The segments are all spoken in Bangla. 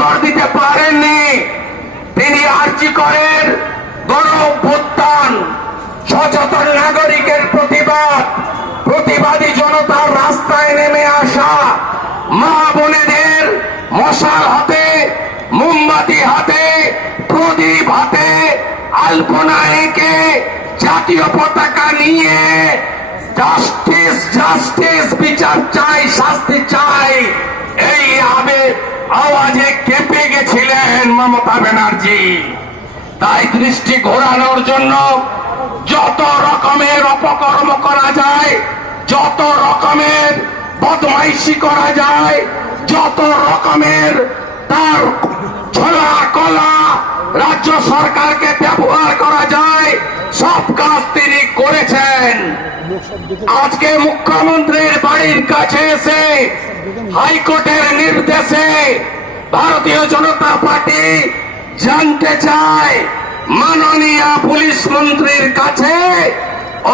উত্তর দিতে পারেননি। তিনি আর্জি করেন গণঅভ্যুত্থান, সচেতন নাগরিকের প্রতিবাদ, প্রতিবাদী জনতার রাস্তায় নেমে আসা, মা বোনেদের মশাল হাতে, মোমবাতি হাতে, প্রদীপ হাতে, আলপনা এঁকে, জাতীয় পতাকা নিয়ে জাস্টিস জাস্টিস, বিচার চাই, শাস্তি চাই, এই আওয়াজে কেঁপে গেছিলেন মমতা ব্যানার্জি। তাই দৃষ্টি ঘোরানোর জন্য যত রকমের অপকর্ম করা যায়, যত রকমের বদমাইশি করা যায়, যত রকমের তার ছলা কলা রাজ্য সরকারকে ব্যবহার করা যায়, সব কাজ তিনি করেছেন। আজকে মুখ্যমন্ত্রীর বাড়ির কাছে এসে হাইকোর্টের নির্দেশে ভারতীয় জনতা পার্টি জানতে চায়, মাননীয় পুলিশ মন্ত্রীর কাছে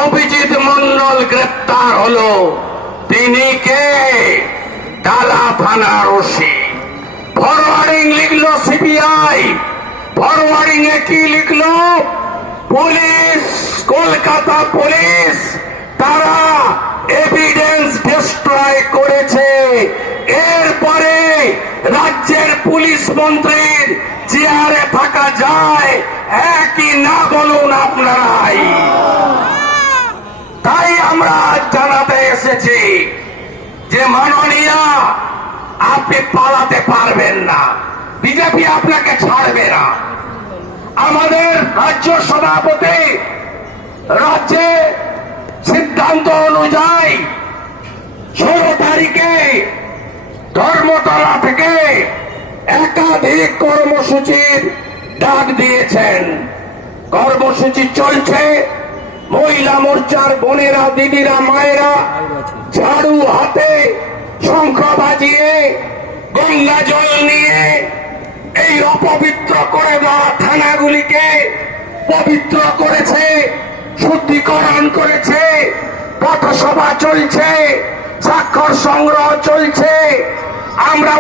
অভিজিৎ মন্ডল গ্রেপ্তার হলো, তিনি কে? ডালা থানার ওসি। ফরওয়ার্ডিং লিখলো সিবিআই, ফরওয়ার্ডিং এ কি লিখলো? পুলিশ, কলকাতা পুলিশ, তারা এভিডেন্স ডিস্ট্রয় করেছে। এরপরে রাজ্যের পুলিশ মন্ত্রীর চেয়ারে থাকা যায়, একই না বলুন আপনারাই। তাই আমরা জানাতে এসেছি যে মাননীয়, আপনি পালাতে পারবেন না, বিজেপি আপনাকে ছাড়বে না। আমাদের রাজ্য সভাপতি রাজ্যে সিদ্ধান্ত অনুযায়ী 16 তারিখে ধর্মতলা থেকে একাধিক কর্মসূচির ডাক দিয়েছেন। কর্মসূচি চলছে। মহিলা মোর্চার বোনেরা, দিদিরা, মায়েরা ঝাড়ু হাতে, শঙ্খ বাজিয়ে, গঙ্গা জল নিয়ে এই অপবিত্র করে দেওয়া থানাগুলিকে পবিত্র করেছে, শুদ্ধিকরণ করেছে। পথসভা চলছে, স্বাক্ষর সংগ্রহ চলছে। আমরা